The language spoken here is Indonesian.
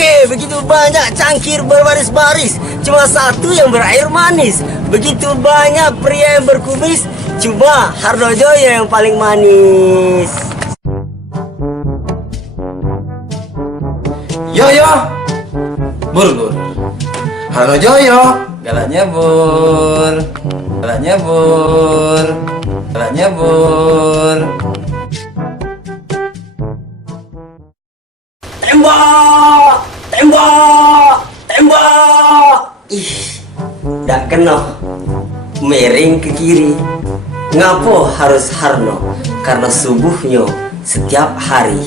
Oke, begitu banyak cangkir berbaris-baris, cuma satu yang berair manis. Begitu banyak pria yang berkumis, cuma Hardojoyo yang paling manis. Yo, bur. Hardojoyo, galaknya bur. Tembak! Tembak! Tembak! Ih, gak kena. Miring ke kiri. Ngapo harus Harno? Karena subuhnya setiap hari.